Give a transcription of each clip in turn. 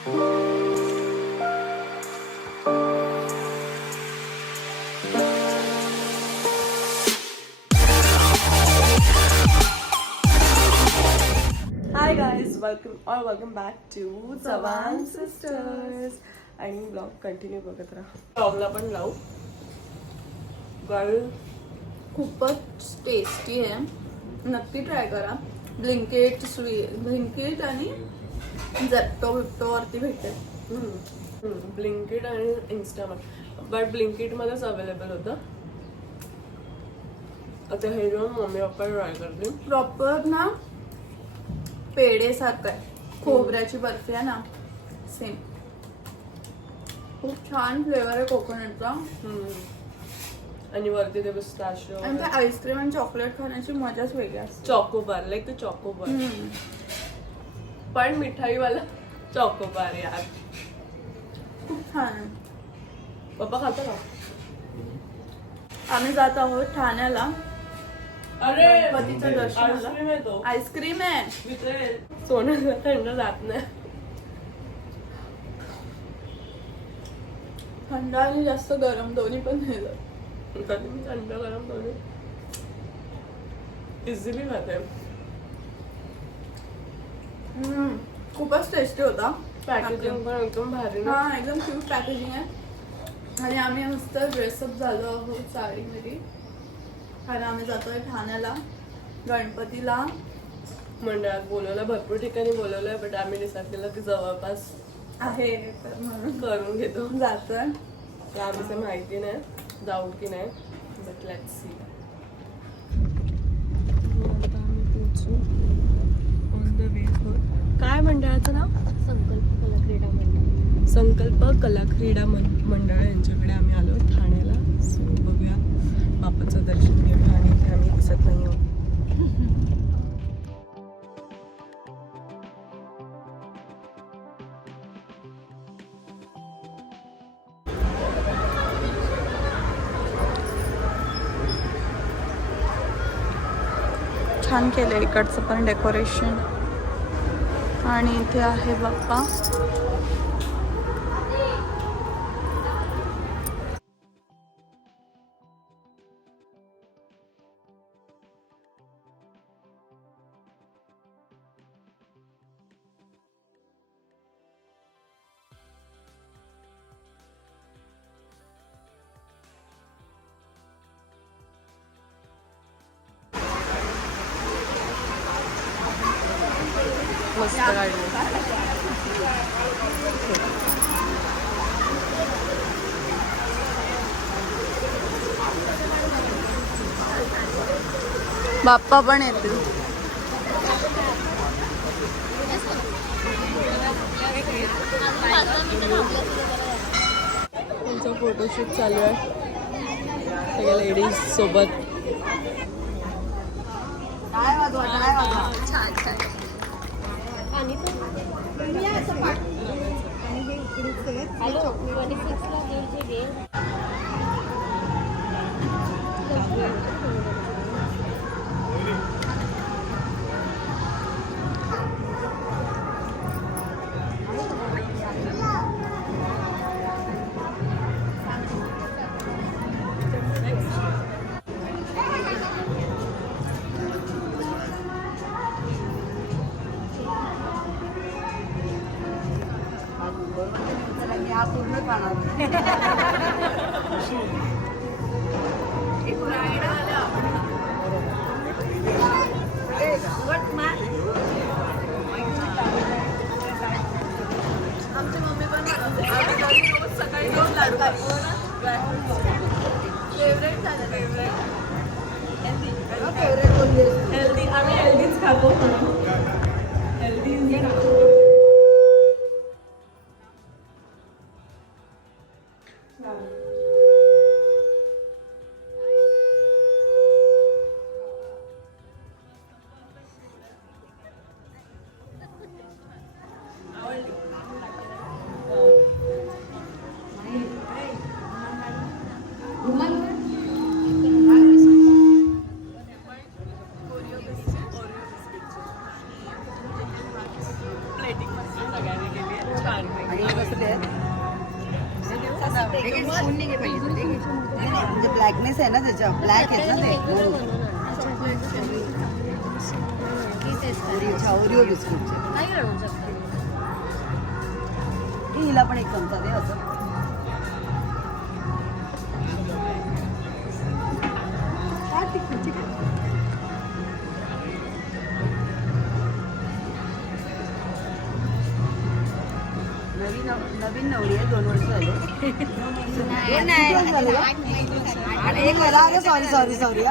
Hi guys welcome or welcome back to Chavan sisters आणि blog continue बघत राहा ब्लॉगला पण लावू गर्ल खूपच टेस्टी आहे नक्की ट्राय करा. ब्लिंकेट स्वी ब्लिंकेट आणि झेप्टो बिप्टोवरती भेटेल ब्लिंकिट आणि इन्स्टामार्ट बट ब्लिंकिटमध्येच अवेलेबल होतं. आता हे जेव्हा मम्मी पप्पा ट्राय करते. प्रॉपर ना पेढेसारखं आहे. खोबऱ्याची बर्फी आहे ना सेम खूप छान फ्लेवर आहे कोकोनटचा हम्म. आणि वरती ते पिस्ताशिओ आणि ते आईस्क्रीम आणि चॉकलेट खाण्याची मजाच वेगळी असते. चॉकोबार लाईक ते चॉकोबार. पण मिठाईवाला चॉकोबार यार. खूप छान आहे. पप्पा खाता का? आम्ही जात आहोत ठाण्याला. अरे गणपतीचं. आईस्क्रीम आहे तो. आईस्क्रीम आहे. विचारेल. सोनं थंड जात नाही. थंड आणि जास्त गरम दोन्ही पण नाही जात. थंड गरम दोन्ही. इझिली खाते. खूपच टेस्टी होता. पॅकेजिंग पण एकदम भारी ना. हा एकदम क्यूट पॅकेजिंग आहे. आणि आम्ही मस्त ड्रेसअप झालो आहोत साडीमध्ये कारण आम्ही जातोय ठाण्याला गणपतीला. मंडळात बोलवलं भरपूर ठिकाणी बोलवलंय बट आम्ही डिसाईड केलं की जवळपास आहे तर म्हणून करून घेतो. जातोय. तर आमचं माहिती नाही जाऊ की नाही बट लेट सी काय मंडळाचं नाव? संकल्प कला क्रीडा मंडळ संकल्प कला क्रीडा मंडळ यांच्याकडे आम्ही आलो. ठाण्याला. सो बघूया. बापाचं दर्शन घेऊया आणि इथे आम्ही दिसत नाही आहोत. छान केलं इकडचं पण डेकोरेशन आणि इथे आहे बाप्पा. मस्त गाडी. बाप्पा पण येतील. त्यांचा फोटोशूट चालू आहे. सगळ्या लेडीज सोबत. आणि तो हॅलो ट्वेंटी सिक्सला गेलचे हेल्दी आम्ही हेल्दीच खातो म्हणून. ब्लॅक आहेत ना ते म्हणून. ओरिओ ओरिओ बिस्किटचे हे हिला पण एक चमचा दे असं हा, आहे, आहे. नवीन नवीन नवरी आहे दोन वर्ष झाले? आणि एक वेळा अरे सॉरी सॉरी सॉरी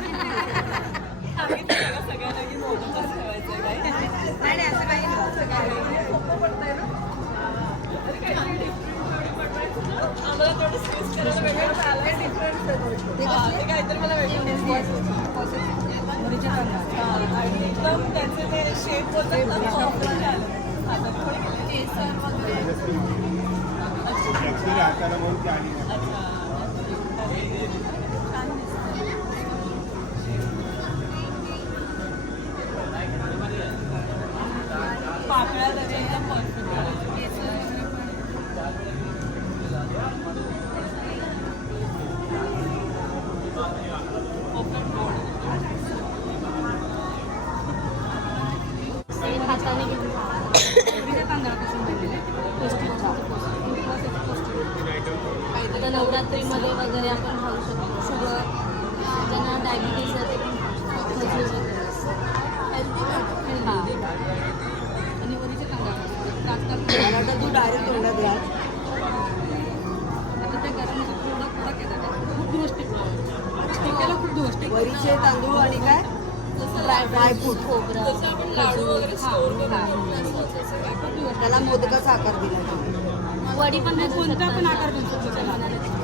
एकदम त्याचे ते शेप होतात ना. आता थोडे केसर वगैरे वाटतं तू डायरेक्ट तोंडात घाल आता त्या गरम थोडं खूप दिवस टिकलं खूप दिवस वरीचे तांदूळ आणि काय ड्रायफ्रूट खोबरं जसं आपण लाडू वगैरे store करून त्याला मोदकाचा आकार दिला वडी पण कोणता पण आकार देऊ शकतो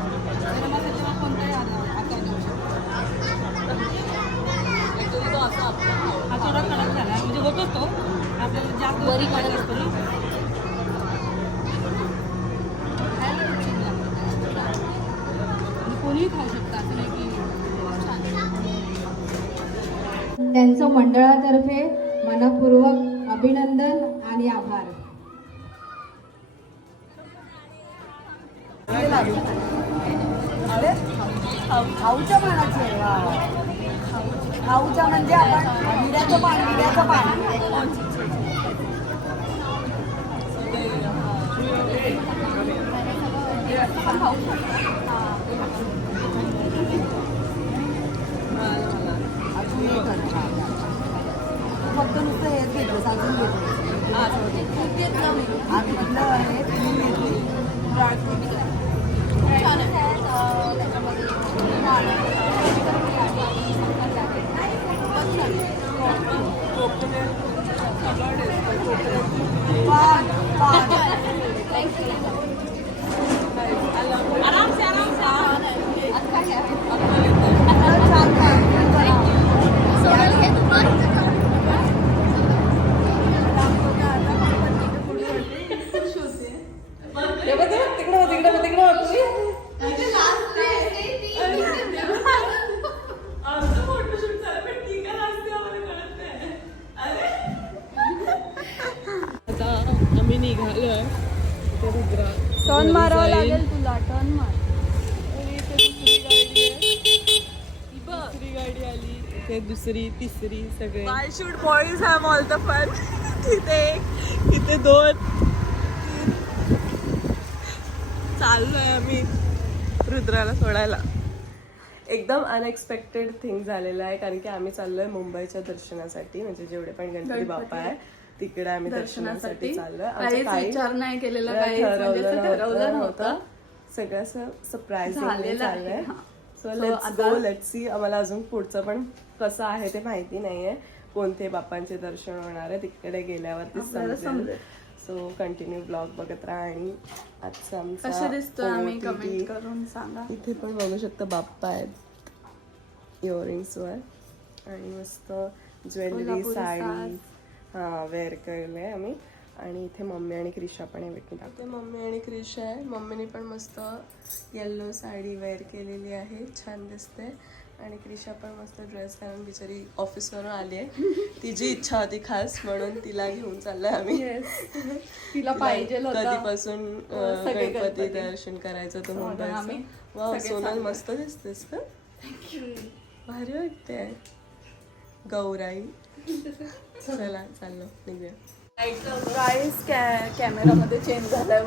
वरी काढत असतो ना. कोणीही खाऊ असं नाही की त्यांचं मंडळातर्फे मनपूर्वक अभिनंदन आणि आभार. खाऊच्या पानाचे खाऊच्या म्हणजे आपण पान पान अजून हे कर. तू फक्त नुसतं हेच घेतलं साजून घेतलं आतमधलं हे. क्रीम घेतली आहे अं, त्याच्यामध्ये पान पान छान पान आमचं फोटोशूट झालं पण ती काय असते आम्हाला कळत नाही अरे आता आम्ही निघालोय इथे रुद्रा टर्न मारावं लागेल तुला टर्न मार. दुसरी गाडी दुसरी गाडी आली. इथे दुसरी तिसरी सगळे. I should boys have all the fun तिथे एक इथे दोन. चाललोय आम्ही रुद्राला सोडायला. एकदम अनएक्सपेक्टेड थिंग झालेलं आहे कारण की आम्ही चाललोय मुंबईच्या दर्शनासाठी म्हणजे जेवढे पण गणपती बाप्पा आहे. तिकडे आम्ही दर्शनासाठी चाललोय. काहीच काही विचार नाही केलेला काहीच म्हणजे ठरवलं नव्हतं. सगळं असं सरप्राईज झालेलं आहे. सो लेट्स आता- गो लेट्स सी आम्हाला अजून पुढचं पण कसं आहे ते माहिती नाहीये. कोणते बाप्पांचे दर्शन होणार आहे तिकडे गेल्यावरती. सो कंटिन्यू ब्लॉग बघत राहा आणि आजचा आमचा कसे दिसतोय आम्ही. कमेंट करून सांगा. इथे पण बघू शकता बाप्पा आहेत. इयरिंग्स वर. आणि मस्त ज्वेलरी साडी. हा वेअर केलंय आम्ही. आणि इथे मम्मी आणि क्रिशा पण आहे इथे मम्मी आणि क्रिशा आहे. मम्मीने पण मस्त येल्लो साडी वेअर केलेली आहे. छान दिसते. आणि क्रिशा पण मस्त ड्रेस घालून बिचारी ऑफिसवरून आली आहे. तिची इच्छा होती खास म्हणून तिला घेऊन चाललोय आम्ही. तिला पाहिजे कधीपासून सगळे गणपती. दर्शन करायचं तर मुंबईचं. वा सोनल. मस्त दिसतेस का? भारी वाटते गौराई. चला चाललो निघूया. प्राइस कैमरा चेंज झाला है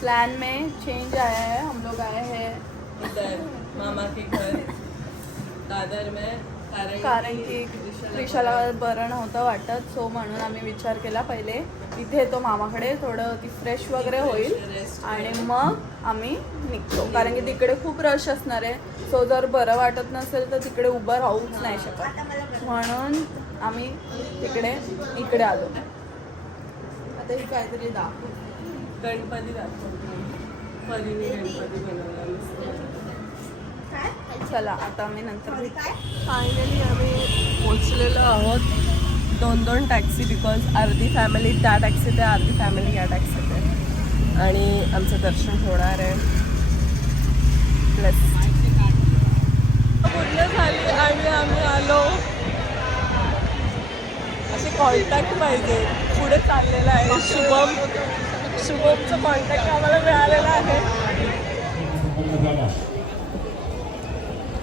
प्लान में चेंज आया है हम लोग आए हैं. इधर मामा के घर. दादर में कारण की त्रिशाला बरं नव्हतं वाटत सो म्हणून आम्ही विचार केला पहिले. इथे येतो मामाकडे थोडं ती फ्रेश वगैरे होईल. आणि मग आम्ही निघतो. कारण की तिकडे खूप रश असणार आहे. सो जर बरं वाटत नसेल तर तिकडे उभं राहूच नाही शकत. म्हणून आम्ही तिकडे इकडे आलो. आता ही काहीतरी दाखव. गणपती मस्त चला आता आम्ही नंतर. फायनली आम्ही पोचलेलो आहोत. दोन दोन टॅक्सी बिकॉज अर्धी फॅमिली त्या टॅक्सीत आहे अर्धी फॅमिली या टॅक्सीत आहे आणि आमचं दर्शन होणार आहे. प्लस पूर्ण झाली आणि आम्ही आलो. असे कॉन्टॅक्ट पाहिजे. पुढे चाललेला आहे. शुभम शुभमचं कॉन्टॅक्ट आम्हाला मिळालेला आहे.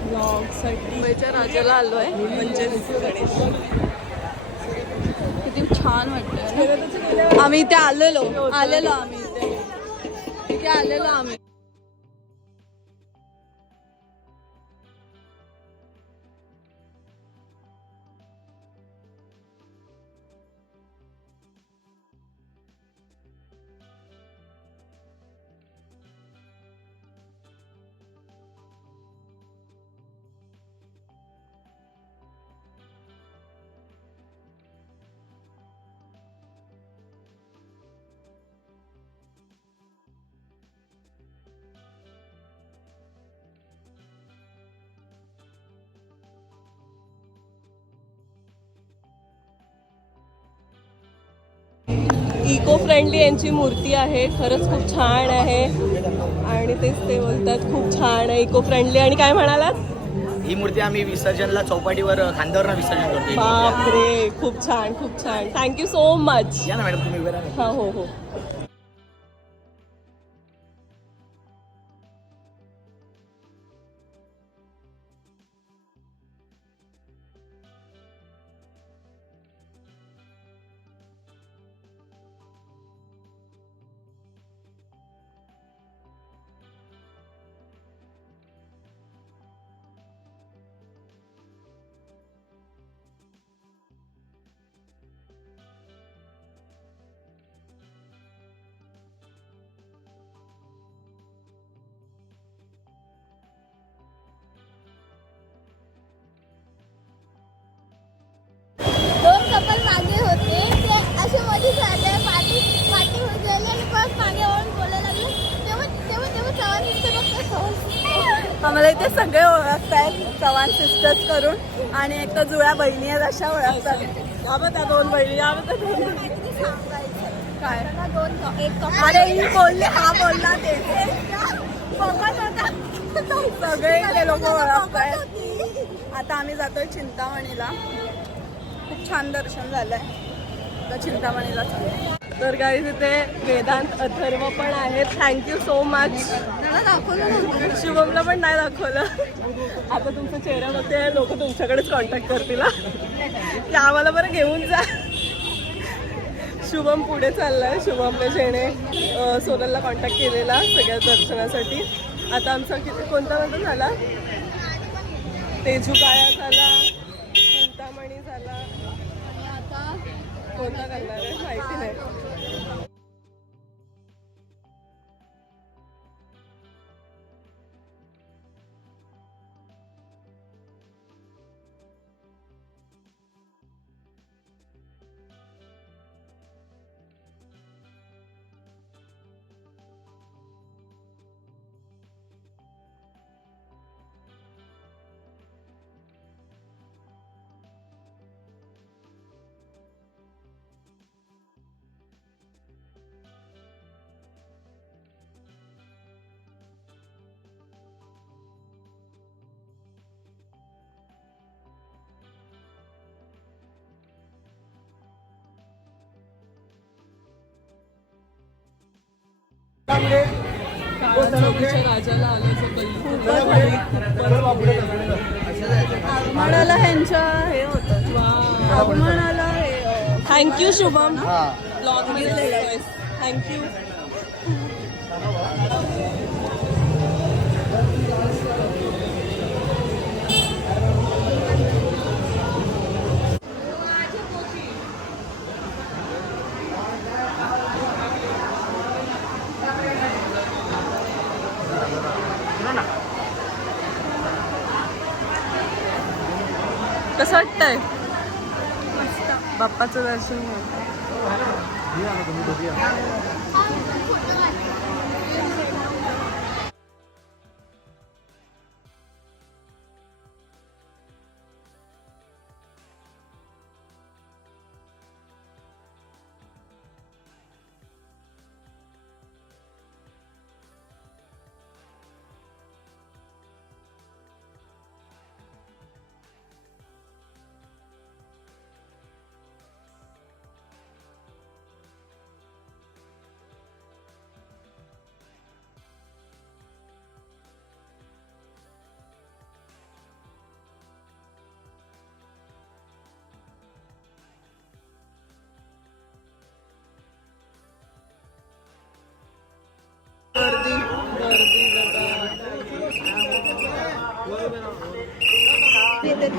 ब्लॉगसाठी मुंबईच्या राजाला आलोय. म्हणजे किती छान वाटतं आम्ही इथे आलेलो. आलेलो आम्ही इथे. इथे आलेलो आम्ही. इको फ्रेंडली यांची मूर्ती आहे. खरंच खूप छान आहे. आणि तेच ते बोलतात खूप छान आहे इको फ्रेंडली आणि काय म्हणालात? ही मूर्ती आम्ही विसर्जनला चौपाटीवर खांद्यावर विसर्जन करतो बापरे! खूप छान खूप छान. थँक्यू सो मच या ना मॅडम तुम्ही उभे राहा. हा हो हो. आम्हाला इथे सगळे ओळखतायत चव्हाण सिस्टर्स करून. आणि एक तर जुळ्या बहिणी आहेत अशा ओळखतात. या त्या दोन बहिणी या त्या दोन बहिणी. काय? दोन एक अरे ही बोलली हा बोलला ते. सगळे ते लोक बघत ओळखतायत आता आम्ही जातोय चिंतामणीला. खूप छान दर्शन झालंय. चिंतामणीला चालू. तर काही तिथे वेदांत अथर्व पण आहेत. थँक्यू सो मच दाखवलं शुभमला पण नाही दाखवलं. आता तुमचा चेहरा बघते लोक तुमच्याकडेच कॉन्टॅक्ट करतील. की आम्हाला बरं घेऊन जा. शुभम पुढे चाललाय शुभमने जेणे सोनलला कॉन्टॅक्ट केलेला सगळ्या दर्शनासाठी. आता आमचा किती कोणता कोणता झाला? तेजू झाला चिंतामणी झाला. आता कोणता करणार आहे? माहिती नाही. आगमनाला ह्यांच्या हे होतं. आगमनाला हे थँक्यू शुभम. ब्लॉगमध्ये थँक्यू कसं वाटतंय. बाप्पाचं दर्शन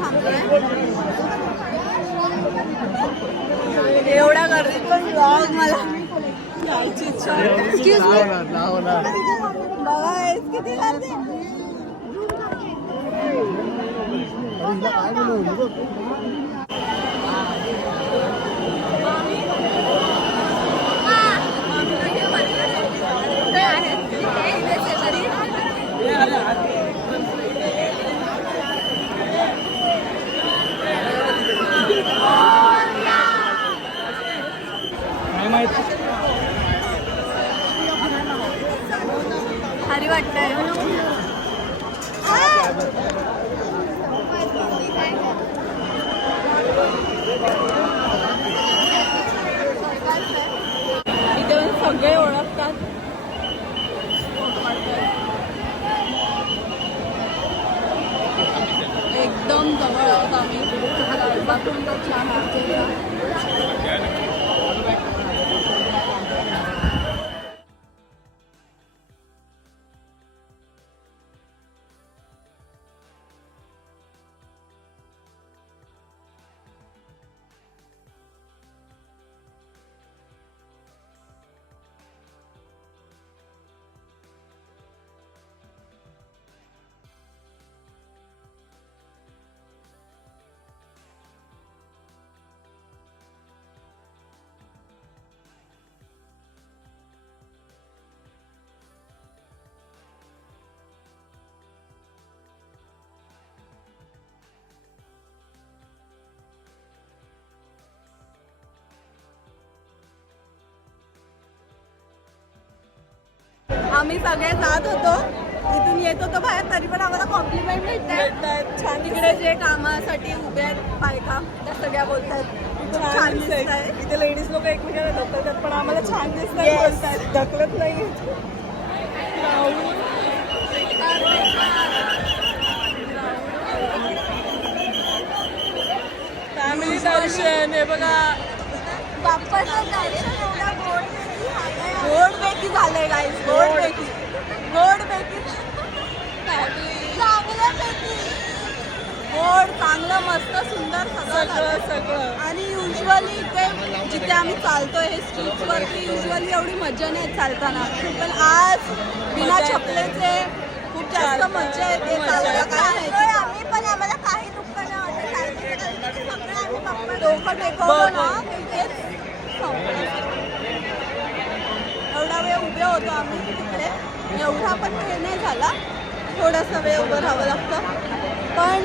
इथे थांबलोय. एवढ्या गर्दीत पण ब्लॉग मला जायची इच्छा बघा किती गर्दी वाटतंय इथे म्हणजे सगळे ओळखतात एकदम जवळ आहोत आम्ही लालबागून छान आरतीचा. आम्ही सगळे जात होतो. इथून येत होतो बाहेर तरी पण आम्हाला कॉम्प्लिमेंट भेटतात. छान तिकडे जे कामासाठी उभे आहेत बायका त्या सगळ्या बोलतात. खूप छान दिसतंय. इथे लेडीज लोक एकमेकांना पण आम्हाला छान. बोलतात. ढकलत नाही फॅमिली दर्शन हे बघा. बाप्पाचं दर्शन एवढं गोडपैकी झालंय. सगळं आणि युजली इथे जिथे आम्ही चालतोय हे स्ट्रीट्सवरती युजली एवढी मजा नाही चालताना. पण आज बिना. चपलेचे खूप जास्त चालता. मजा येते. आम्ही पण आम्हाला काही दुःख नाही डोकं टेकवलं ना. एवढा वेळ उभे होतो आम्ही तिकडे. एवढा पण वेळ नाही झाला. थोडासा वेळ उभं राहावं लागतं. पण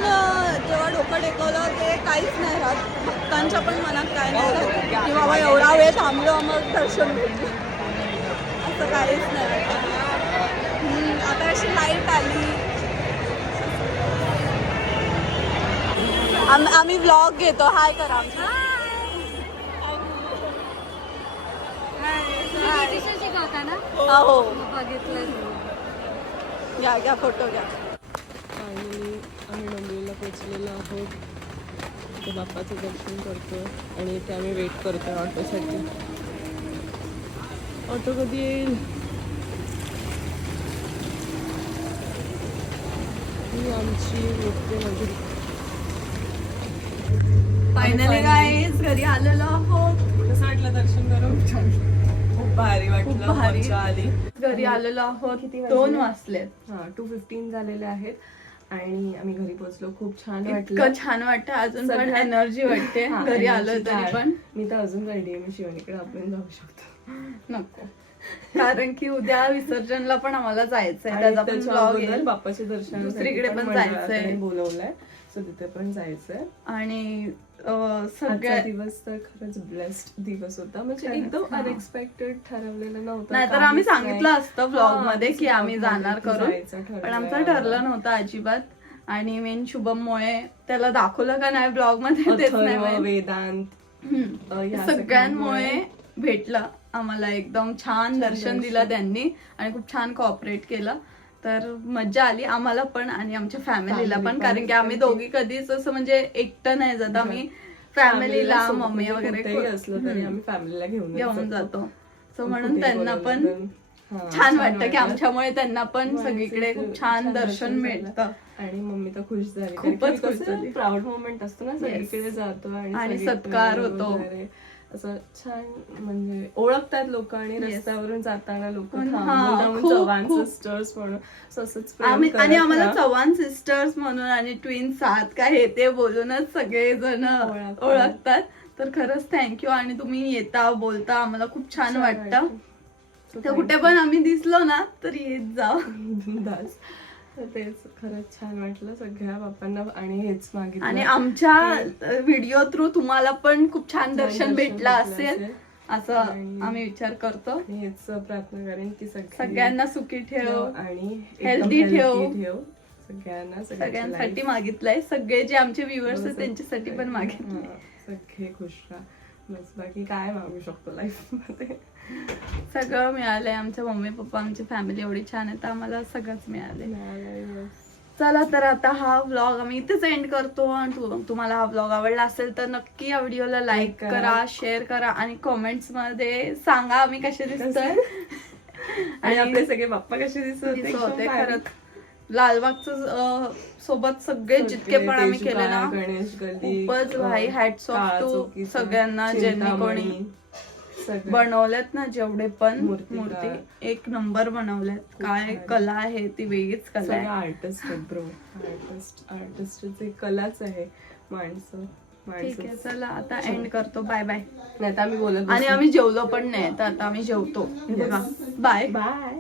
जेव्हा डोकं टेकवलं ते काहीच नाही राहत. भक्तांच्या पण मनात काय नाही राहत की बाबा एवढा वेळ थांबलो मग दर्शन असं काहीच नाही आता अशी लाइट आली. आम- आम्ही व्लॉग घेतो. हाय करा आमचा. हो बघितलं घ्या घ्या फोटो घ्या. पोचलेलो आहोत. इथे बाप्पाचं दर्शन करतो आणि इथे आम्ही वेट करतो ऑटोसाठी. ऑटो कधी येईल? ही आमची नगरी फायनली गाईज घरी आलेलो आहोत. कसं वाटलं दर्शन करून? खूप भारी वाटलं. भारी. आली. घरी आलेलो आहोत. वाजले? दोन वाजलेत. हा टू फिफ्टीन झालेले आहेत. आणि आम्ही घरी पोहोचलो. खूप छान वाटलं. इतकं छान वाटतं. अजून पण सगळ्यात- एनर्जी वाटते. हा, घरी energy आलो तरी. पण. मी तर अजून रेडी आहे. मी शिवणीकडे आपण जाऊ शकतो. नको. कारण की उद्या विसर्जनला पण आम्हाला जायचंय. आणि त्याचा पण त्याच्या ब्लॉग अगोदर येईल बाप्पाच्या दर्शन दुसरीकडे पण जायचंय. बोलवलंय. सो तिथे पण जायचंय. आणि सगळ्या दिवस तर खरंच ब्लेस्ड दिवस होता म्हणजे एकदम. अनएक्सपेक्टेड ठरवलेलं नव्हतं नाहीतर आम्ही सांगितलं. असतं ब्लॉगमध्ये की आम्ही जाणार करून पण आमचं. ठरलं नव्हतं अजिबात आणि मेन शुभममुळे त्याला दाखवलं का नाही ब्लॉगमध्ये तेच नाही. वेदांत सगळ्यांमुळे भेटलं आम्हाला एकदम छान दर्शन दिलं त्यांनी आणि खूप छान कॉपरेट केलं तर मज्जा आली आम्हाला पण आणि आमच्या फॅमिलीला पण. कारण की आम्ही दोघी कधीच असं म्हणजे एकटं नाही जात आम्ही फॅमिलीला सोबत मम्मी म्हणजे वगैरे असलं तरी. आम्ही फॅमिलीला घेऊन घेऊन जातो सो म्हणून त्यांना पण छान वाटतं की. आमच्यामुळे त्यांना पण सगळीकडे खूप छान दर्शन. मिळतं आणि मम्मी तर खुश झाली खूपच खुश झाली. प्राऊड मोमेंट असतो ना सगळीकडे जातो आणि सत्कार होतो. असं छान म्हणजे ओळखतात लोक आणि रस्त्यावरून जाताना लोक चव्हाण. सिस्टर्स म्हणून असंच आणि आम्हाला. चव्हाण सिस्टर्स म्हणून आणि ट्विन सात काय हे ते बोलूनच सगळे जण ओळखतात. तर खरंच थँक्यू आणि तुम्ही येता बोलता आम्हाला खूप छान वाटतं तर कुठे पण आम्ही दिसलो ना तर येत जा बिनधास्त. तर तेच खरंच छान वाटलं सगळ्या बाप्पांना आणि हेच मागितलं. आणि आमच्या व्हिडिओ थ्रू तुम्हाला पण खूप छान दर्शन भेटलं असेल. असं आम्ही विचार करतो. हेच प्रार्थना करेन की सगळे सगळ्यांना सुखी ठेव आणि healthy ठेव. सगळ्यांना सगळ्यांसाठी मागितलंय. सगळे जे आमचे व्ह्युअर्स आहेत त्यांच्यासाठी पण मागितले सगळे खुश राहा. बस बाकी काय मागू शकतो लाईफमध्ये सगळं मिळालंय आमच्या मम्मी पप्पा आमची फॅमिली एवढी छान आहे तर आम्हाला सगळंच बस. चला तर आता हा व्लॉग आम्ही इथेच एंड करतो आणि तु- तुम्हाला हा व्लॉग आवडला असेल तर नक्की या व्हिडिओला लाईक करा. शेअर करा आणि कमेंट्समध्ये सांगा आम्ही कसे दिसतोय आणि आपले सगळे बाप्पा कसे दिसत होते. खरंच लालबागच सोबत सगळे जितके पण आम्ही केले ना खूपच भाई काळा to चौकीचा, सगळ्यांना ज्यांनी कोणी. बनवल्यात ना जेवढे पण. मूर्ती एक नंबर बनवल्यात काय. कला आहे ती वेगळीच कला आहे. आर्टिस्ट ब्रो आर्टिस्ट आर्टिस्टची कलाच आहे माणसं ठीक आहे चला आता एंड करतो. बाय बाय नाही आम्ही बोलत आणि आम्ही जेवलो पण नाही तर आता आम्ही जेवतो. Bye bye